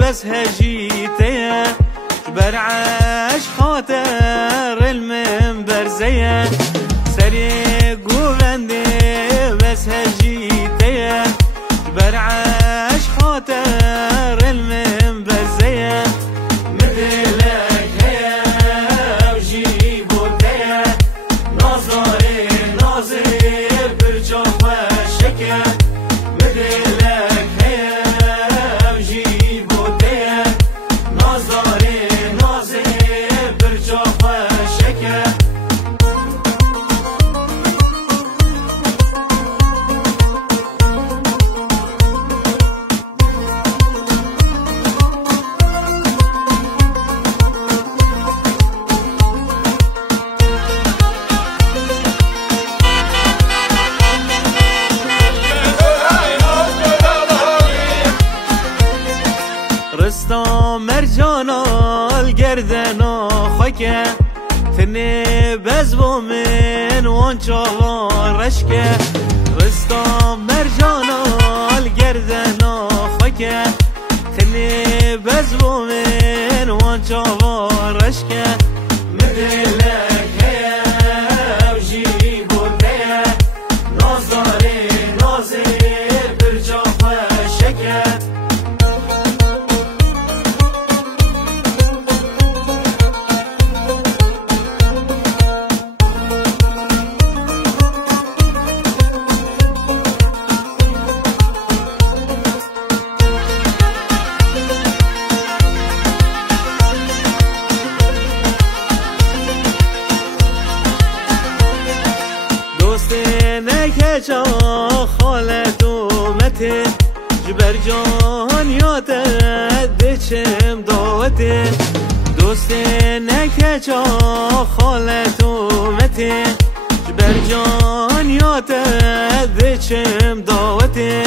بس هجيتيه برعاش خاطر المنبر زيه سريق وبندي بس هجيتيه برعاش خاطر المنبر زيه مثلك هي وجيبو تيه ناظري ناظر برجوف الشكا مثلك هي وجيبو تيه ناظري ناظر برجوف الشكا رستم مرجانا الگردنا خاکه تنه بزبو من وانچاوا رشکه رستم مرجانا الگردنا خاکه تنه بزبو من وانچاوا رشکه مثلك هي وجيبو تيه ناظري ناظر برجوف الشكا نکجا خالت اومته جبر جان یاده دچم داوته دوست نکجا خالت اومته جبر جان یاده دچم داوته